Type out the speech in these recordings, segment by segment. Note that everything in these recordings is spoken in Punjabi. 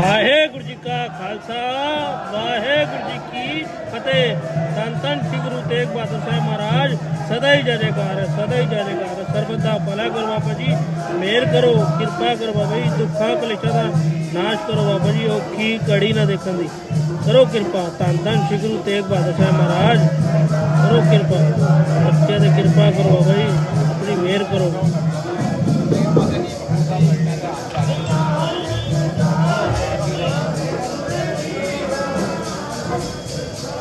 ਵਾਹਿਗੁਰੂ ਜੀ ਕਾ ਖਾਲਸਾ, ਵਾਹਿਗੁਰੂ ਜੀ ਕੀ ਫਤਿਹ। ਤਨ ਤਨ ਸ੍ਰੀ ਗੁਰੂ ਤੇਗ ਬਹਾਦਰ ਸਾਹਿਬ ਮਹਾਰਾਜ, ਸਦਾ ਹੀ ਜੈਕਾਰ, ਸਦਾ ਹੀ ਜੈਕਾਰ। ਹੈ। ਸਰਬਤ ਦਾ ਭਲਾ ਕਰੋ ਬਾਬਾ ਜੀ ਮਿਹਰ ਕਰੋ, ਕਿਰਪਾ ਕਰੋ ਬਾਬਾ ਜੀ, ਦੁੱਖਾਂ ਕਲੇਸ਼ਾਂ ਦਾ ਨਾਸ਼ ਕਰੋ ਬਾਬਾ ਜੀ ਔਖੀ ਕੜੀ ਨਾ ਦੇਖਣ ਦੀ। ਕਰੋ ਕਿਰਪਾ ਤਨ ਤਨ ਸ੍ਰੀ ਗੁਰੂ ਤੇਗ ਬਹਾਦਰ ਸਾਹਿਬ ਮਹਾਰਾਜ, ਕਰੋ ਕਿਰਪਾ। ਬੱਚਿਆਂ ਦੀ ਕਿਰਪਾ ਕਰੋ ਬਾਬਾ ਜੀ, ਆਪਣੀ ਮਿਹਰ ਕਰੋ।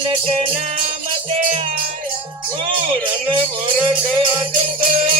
नाम ते आया रन भरक अजंत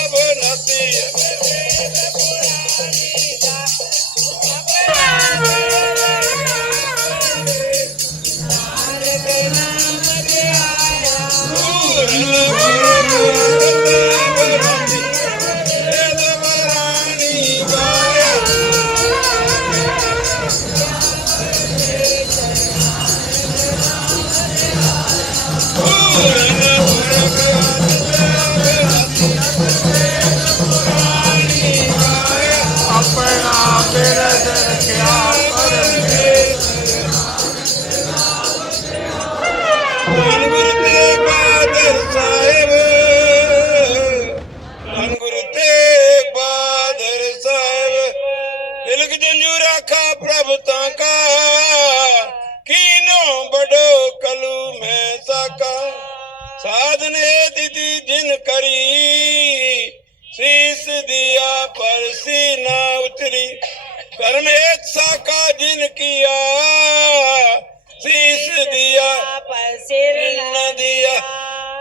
ਦਿਆ, ਸੀਸ ਦਿਆ ਪਰ ਸਿਰ ਨਾ ਦਿਆ।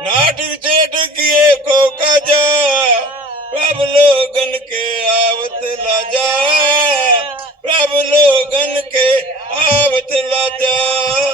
ਨਾਟ ਵਿੱਚ ਟਕੀਏ ਕੋ ਕਾਜਾ, ਪ੍ਰਭ ਲੋਗਨ ਕੇ ਆਵਤ ਲਾਜਾ। ਪ੍ਰਭ ਲੋਗਨ ਕੇ ਆਵਤ ਲਾਜਾ।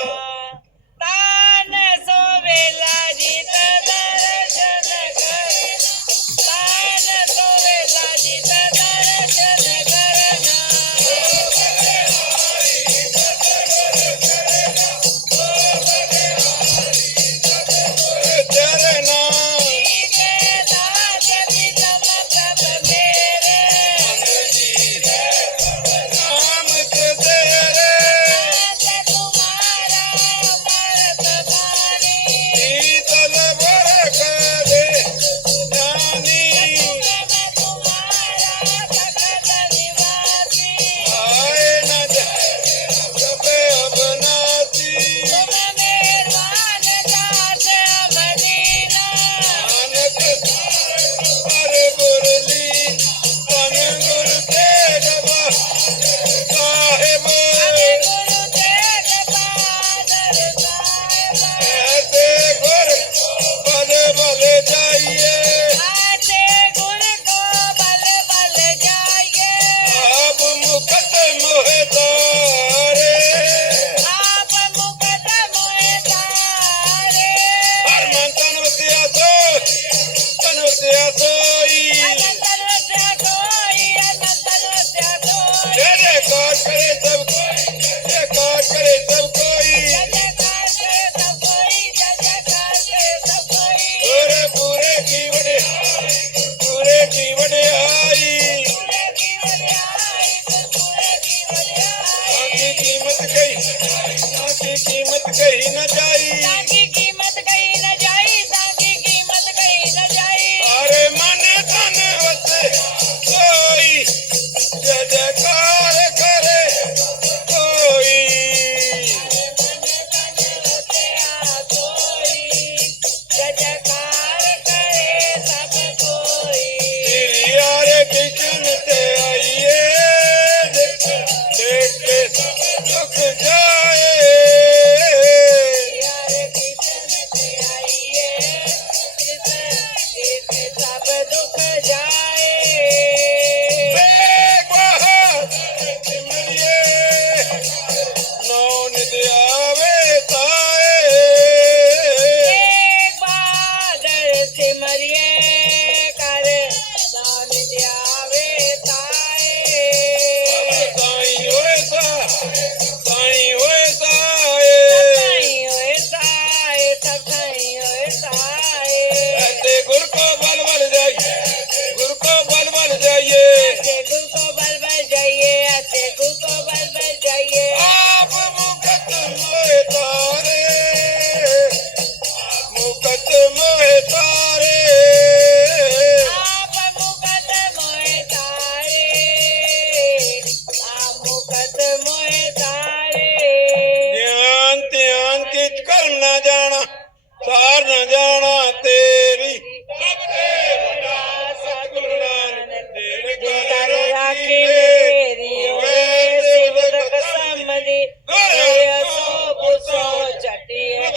ਨਾ ਜਾਣਾ ਤੇਰੀ। ਸੱਚੇ ਬੁਲਾ ਸਤਿਗੁਰੂ ਨਾਨਕ ਦੇਵ ਕਰ ਰਾਖੀ ਮੇਰੀ ਓਏ ਸਿਵਤ ਕਸਮ ਦੀ ਓਏ ਸੋ ਬੁਸੋ ਜੱਟੀਏ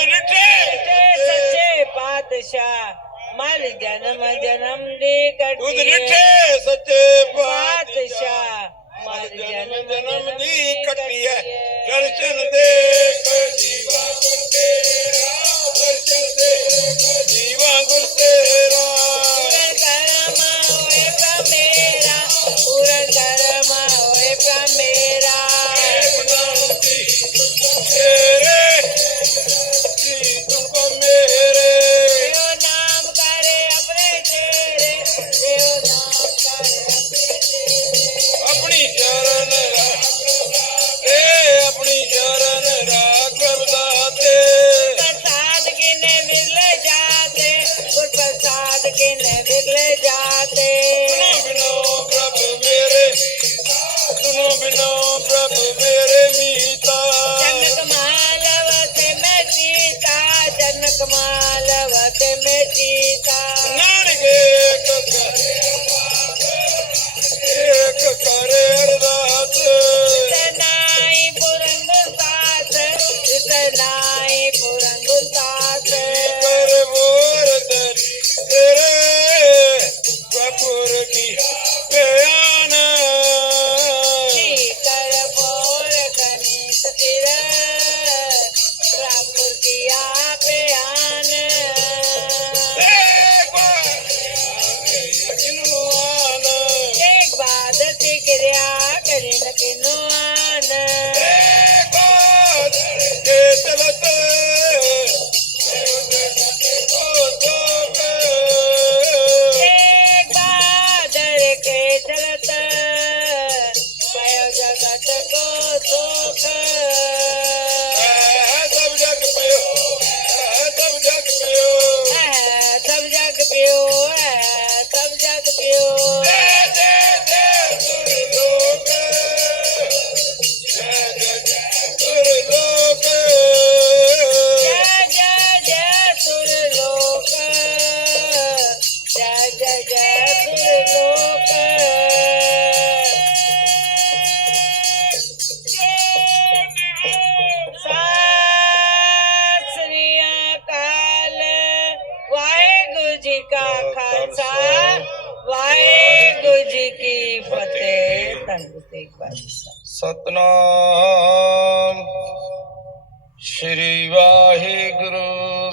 ਸੱਚੇ ਪਾਤਸ਼ਾਹ ਮਲ ਜਨਮ ਜਨਮ ਦੀ ਕਟੀ ਸੱਚੇ ਪਾਤਸ਼ਾਹ ਮਲ ਜਨਮ ਜਨਮ ਦੀ ਕਟੀ ਹੈ ਦਰਸ਼ਨ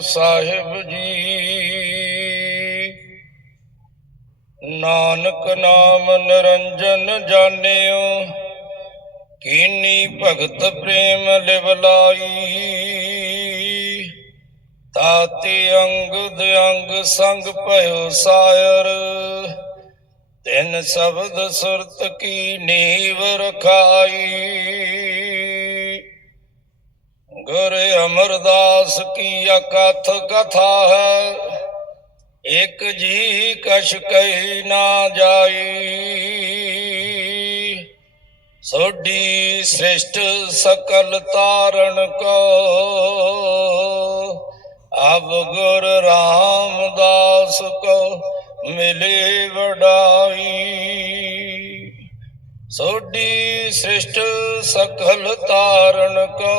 ਸਾਹਿਬ ਜੀ। ਨਾਨਕ ਨਾਮ ਨਿਰੰਜਨ ਜਾਣਿਓ, ਕੀਨੀ ਭਗਤ ਪ੍ਰੇਮ ਲਿਵਲਾਈ ਲਾਈ। ਤਾਤੇ ਅੰਗ ਅੰਗ ਸੰਗ ਭਇਓ ਸਾਇਰ, ਤਿੰਨ ਸ਼ਬਦ ਸੁਰਤ ਕੀ ਨੀਵ ਰਖਾਈ। ਗੁਰ ਅਮਰਦਾਸ ਕੀ ਅਕਥ ਕਥਾ ਹੈ? ਇਕ ਜੀ ਕਛ ਕਹਿ ਨਾ ਜਾਈ। ਸੋਡੀ ਸ੍ਰਿਸ਼ਟ ਸਕਲ ਤਾਰਨ ਕੋ। ਅਬ ਗੁਰ ਰਾਮਦਾਸ ਕੋ ਮਿਲੇ ਵਡਾਈ। ਸੋਢੀ ਸ੍ਰਿਸ਼ਟ ਸਕਲ ਤਾਰਨ ਕੋ।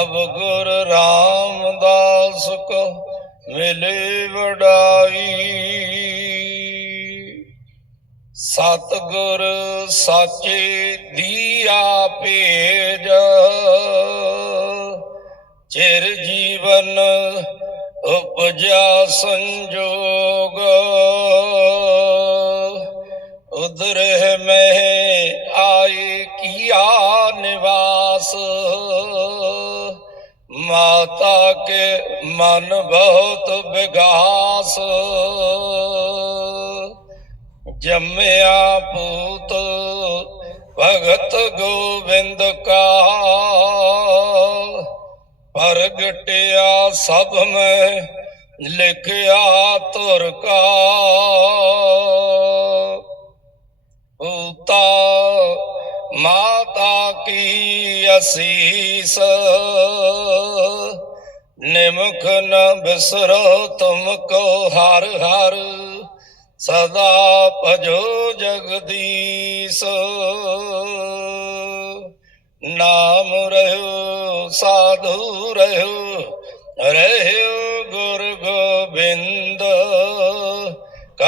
ਅਬ ਗੁਰ ਰਾਮਦਾਸ ਕੋ ਮਿਲੇ ਵਡਾਈ। ਸਤਗੁਰ ਸਾਚੇ ਦੀਆ ਭੇਜ। ਚਿਰ ਜੀਵਨ ਉਪਜਾ ਸੰਜੋਗ। ਉਦਰ ਮੈਂ ਆਏ ਕੀਆ ਨਿਵਾਸ। ਮਾਤਾ ਕੇ ਮਨ ਬਹੁਤ ਵਿਗਾਸ ਜੰਮਿਆ ਪੂਤ ਭਗਤ ਗੋਬਿੰਦ ਕਾ। ਪ੍ਰਗਟਿਆ ਸਭ ਮੈਂ ਲਿਖਿਆ ਤੁਰ ਕਾ। ਪੂਤਾ ਮਾਤਾ ਕੀ ਅਸੀਸ? ਨਿਮਖ ਨ ਬਿਸਰੋ ਤੁਮ ਕੋ ਹਰ ਹਰ, ਸਦਾ ਭਜੋ ਜਗਦੀਸ਼। ਨਾਮ ਰਹਿਓ, ਸਾਧੂ ਰਹਿਓ ਰਹਿਓ ਗੁਰ ਗੋਬਿੰਦ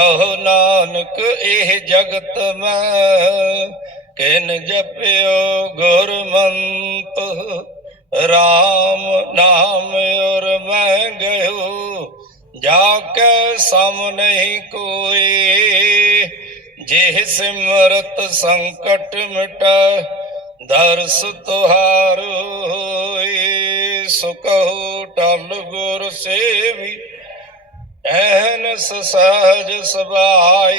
ਕਹੋ ਨਾਨਕ, ਇਹ ਜਗਤ ਮੈਂ। ਕਿਨ ਜਪਿਓ ਗੁਰਮੰਤ RAM ਨਾਮ ਔਰ ਮੈਂ ਗਇਓ। ਜਾ ਕੇ ਸਮ ਨਹੀਂ ਕੋਏ ਜੇ ਸਿਮਰਤ ਸੰਕਟ ਮਿਟੈ, ਦਰਸ ਤੁਹਾਰ ਹੋਏ। ਸੁਕਹੁ ਟਲ ਗੁਰ ਸੇਵੀ ਐਨਸ ਸਹਜ ਸਬਾਈ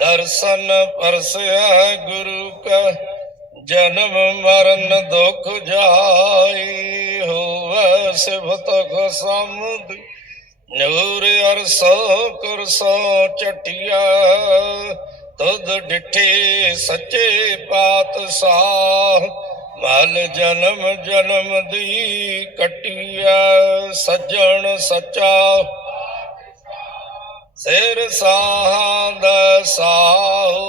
ਦਰਸ਼ਨ ਪਰਸਿਆ ਗੁਰੂ ਕਾ, ਜਨਮ ਮਰਨ ਦੁਖ ਜਾਈ, ਹੋਵੇ ਸਿਫਤ ਖਸਮਦ ਨੂਰ ਅਰਸੋ ਕੁਰਸੋ ਚਟਿਆ ਤੁਧ ਡਿਠੇ ਸੱਚੇ ਪਾਤਸ਼ਾਹ। ਮਲ ਜਨਮ ਜਨਮ ਦੀ ਕਟਿਆ ਸੱਜਣ ਸੱਚਾ। ਸਿਰ ਸਾਹਦਾ ਸਾਹੋ,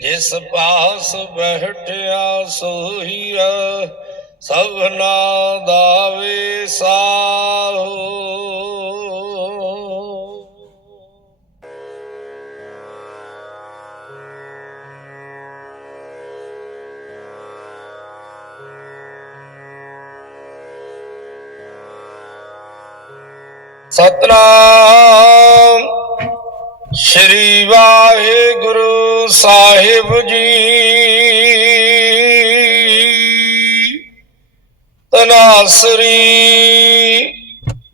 ਜਿਸ ਪਾਸ ਬੈਠਿਆ ਸੋਹੀਆ ਸਭਨਾ ਦਾ ਵੇ ਸਾਹੋ। ਸਤਨਾਮ। ਸ਼੍ਰੀ ਵਾਹਿਗੁਰੂ ਸਾਹਿਬ ਜੀ। ਤਨਾਸਰੀ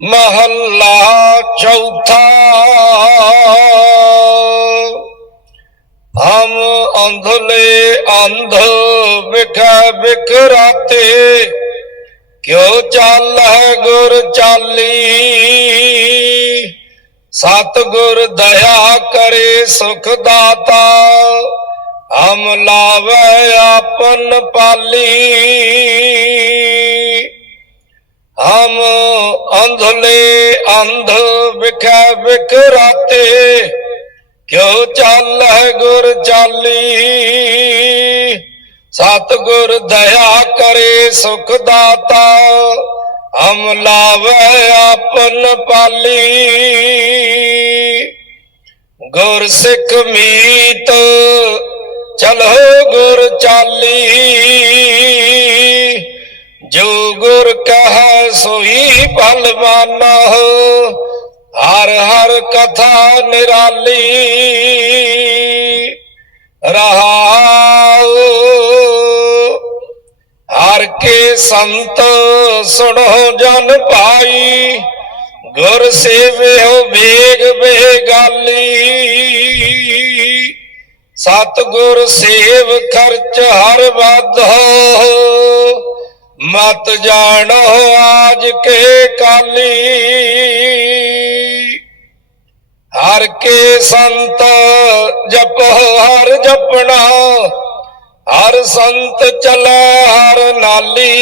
ਮਹੱਲਾ ਚੌਥਾ। ਹਮ ਅੰਧਲੇ ਅੰਧ ਵਿਖੇ ਵਿਖਰਾਤੇ। ਕਿਉ ਚੱਲ ਗੁਰ ਚਾਲੀ? ਸਤਿਗੁਰ ਦਇਆ ਕਰੇ ਸੁਖ ਦਾਤਾ ਹਮ ਲਾਵੇ ਆਪਨ ਪਾਲੀ। ਹਮ ਅੰਧਲੇ ਅੰਧ ਵਿਖੇ ਵਿਖਰਾਤੇ, ਕਿਉ ਚੱਲ ਗੁਰ ਚਾਲੀ? ਸਤਿਗੁਰ ਦਇਆ ਕਰੇ ਸੁਖ ਦਾਤਾ, ਹਮ ਲਾਵੇ ਆਪਨ ਪਾਲੀ। ਗੁਰ ਸਿੱਖ ਮੀਤ, ਚਲੋ ਗੁਰ ਚਾਲੀ। ਜੋ ਗੁਰ ਕਹੈ ਸੋਈ ਭਲਵਾਨਾ ਹਰ ਹਰ ਕਥਾ ਨਿਰਾਲੀ। ਰਹਾਉ ਹਰ ਕੇ ਸੰਤ ਸੁਣੋ ਜਨ ਭਾਈ, ਗੁਰ ਸੇਵਿਓ ਵੇਗ ਬੇਗਾਲੀ। ਸਤਿਗੁਰ ਸੇਵ ਖਰਚ ਹਰ ਵਾਧੋ ਮਤ ਜਾਣੋ ਆਜ ਕੇ ਕਾਲੀ। ਹਰ ਕੇ ਸੰਤ ਜਪੋ, ਹਰ ਜਪਣਾ ਹਰ ਸੰਤ ਚਲੈ ਹਰ ਨਾਲੀ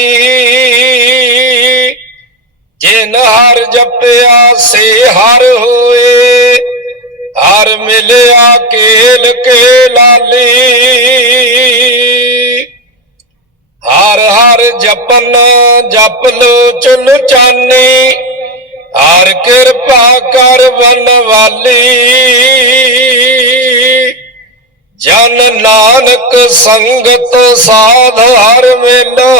ਜਿਨ ਹਰ ਜਪਿਆ ਸੇ ਹਰ ਹੋਏ। ਹਰ ਮਿਲਿਆ ਕੇਲ ਕੇ ਲਾਲੀ। ਹਰ ਹਰ ਜਪਨ ਜਪ ਲੋ ਚੁਨ ਚਾਨੀ। ਹਰ ਕਿਰਪਾ ਕਰ ਬਨਵਾਲੀ ਜਨ ਨਾਨਕ ਸੰਗਤ ਸਾਧ ਹਰ ਮਿਲੋ।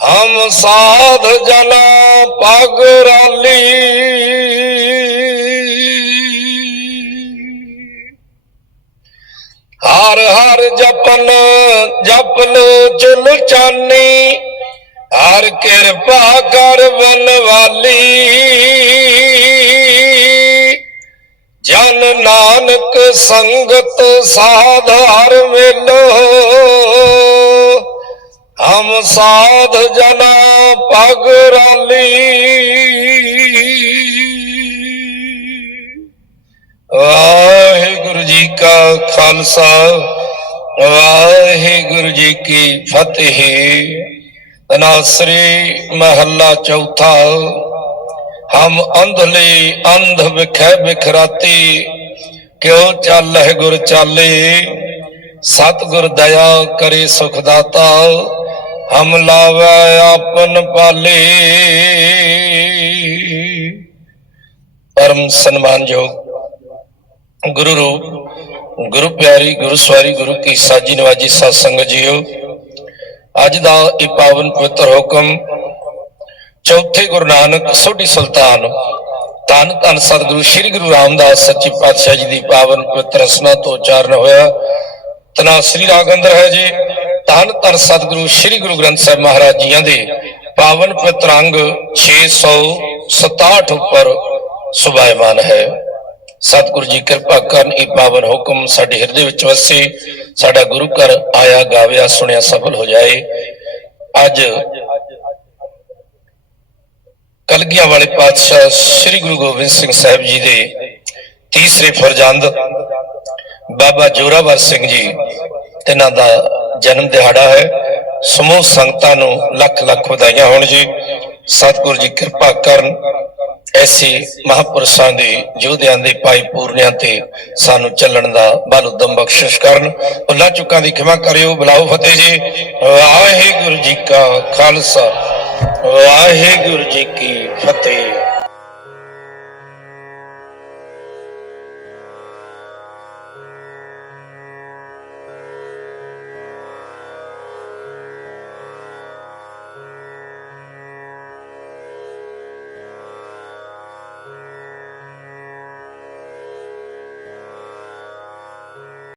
ਹਮ ਸਾਧ ਜਨਾ ਪਗ ਰਾਲੀ। ਹਰ ਹਰ ਜਪਨ ਜਪਨ ਚੁਲ ਚਾਨੀ। ਹਰ ਕਿਰਪਾ ਕਰ ਨਾਨਕ ਸੰਗਤ ਸਾਧ ਹਰ ਮਿਲੋ। ਹਮ ਸਾਧ ਜਨਾ ਪਗ ਰਾਲੀ। ਵਾਹਿਗੁਰੂ ਜੀ ਕਾ ਖਾਲਸਾ, ਵਾਹਿਗੁਰੂ ਜੀ ਕੀ ਫਤਿਹ। ਅਨਾਸਰੀ ਮਹੱਲਾ ਚੌਥਾ, ਹਮ ਅੰਧਲੇ ਅੰਧ ਵਿਖੇ ਵਿਖਰਾਤੀ। ਕਿਉ ਚਾਲਹਿ ਗੁਰ ਚਾਲੇ? ਸਤਿਗੁਰ ਦਇਆ ਕਰੇ ਸੁਖ ਦਾਤਾ, ਹਮ ਲਾਵੇ ਆਪਨ ਪਾਲੇ। ਪਰਮ ਸਨਮਾਨਯੋਗ ਗੁਰੂ ਰੂਪ, ਗੁਰੂ ਪਿਆਰੀ, ਗੁਰੂ ਸਵਾਰੀ, ਗੁਰੂ ਕੀ ਸਾਜੀ ਨਵਾਜੀ ਸਤ ਸੰਗਤ ਜੀਓ, ਅੱਜ ਦਾ ਇਹ ਪਾਵਨ ਪਵਿੱਤਰ ਹੁਕਮ ਚੌਥੇ ਗੁਰੂ ਨਾਨਕ ਸੋਢੀ ਸੁਲਤਾਨ ਧੰਨ ਧੰਨ ਸਤਿਗੁਰੂ, ਸ੍ਰੀ ਗੁਰੂ ਰਾਮਦਾਸ ਸੱਚੇ ਪਾਤਸ਼ਾਹ ਜੀ ਦੀ ਪਾਵਨ ਪਵਿੱਤਰ ਰਸਨਾ ਤੋਂ ਉਚਾਰਨ ਹੋਇਆ। ਤਨਾ ਸ੍ਰੀ ਰਾਗ ਹੈ ਜੀ। ਧੰਨ ਧੰਨ ਸਤਿਗੁਰੂ, ਸ੍ਰੀ ਗੁਰੂ ਗ੍ਰੰਥ ਸਾਹਿਬ ਮਹਾਰਾਜ ਜੀਆਂ ਦੇ ਪਾਵਨ ਪਵਿੱਤਰ ਅੰਗ 667 ਉੱਪਰ ਸੁਭਾਇਮਾਨ ਹੈ। ਸਤਿਗੁਰੂ ਜੀ ਕਿਰਪਾ ਕਰਨ ਇਹ ਪਾਵਨ ਹੁਕਮ ਸਾਡੇ ਹਿਰਦੇ ਵਿੱਚ ਵਸੇ, ਸਾਡਾ ਗੁਰੂ ਘਰ ਆਇਆ, ਗਾਵਿਆ, ਸੁਣਿਆ, ਸਫਲ ਹੋ ਜਾਏ। ਅੱਜ ਕਲਗੀਆਂ ਵਾਲੇ ਪਾਤਸ਼ਾਹ ਸ੍ਰੀ ਗੁਰੂ ਗੋਬਿੰਦ ਸਿੰਘ ਸਾਹਿਬ ਜੀ ਦੇ ਤੀਸਰੇ ਫਰਜ਼ੰਦ ਬਾਬਾ ਜੋਰਾਵਰ ਸਿੰਘ ਜੀ, ਤਿੰਨਾਂ ਦਾ ਜਨਮ ਦਿਹਾੜਾ ਹੈ। ਸਮੂਹ ਸੰਗਤਾਂ ਨੂੰ ਲੱਖ ਲੱਖ ਵਧਾਈਆਂ ਹੋਣ ਜੀ। ਸਤਿਗੁਰੂ ਜੀ ਕਿਰਪਾ ਕਰਨ ਐਸੇ ਮਹਾਪੁਰਸ਼ਾਂ ਦੇ ਯੋਧਿਆਂ ਦੇ ਭਾਈ ਪੂਰਨਿਆਂ ਤੇ ਸਾਨੂੰ ਚੱਲਣ ਦਾ ਬਲ ਉਦਮ ਬਖਸ਼ਿਸ਼ ਕਰਨ। ਭੁੱਲਾਂ ਚੁੱਕਾਂ ਦੀ ਖਿਮਾ ਕਰਿਓ। ਬੁਲਾਓ ਫਤਿਹ ਜੀ। ਵਾਹਿਗੁਰੂ ਜੀ ਕਾ ਖਾਲਸਾ। ਵਾਹਿਗੁਰੂ ਜੀ ਕੀ ਫਤਿਹ।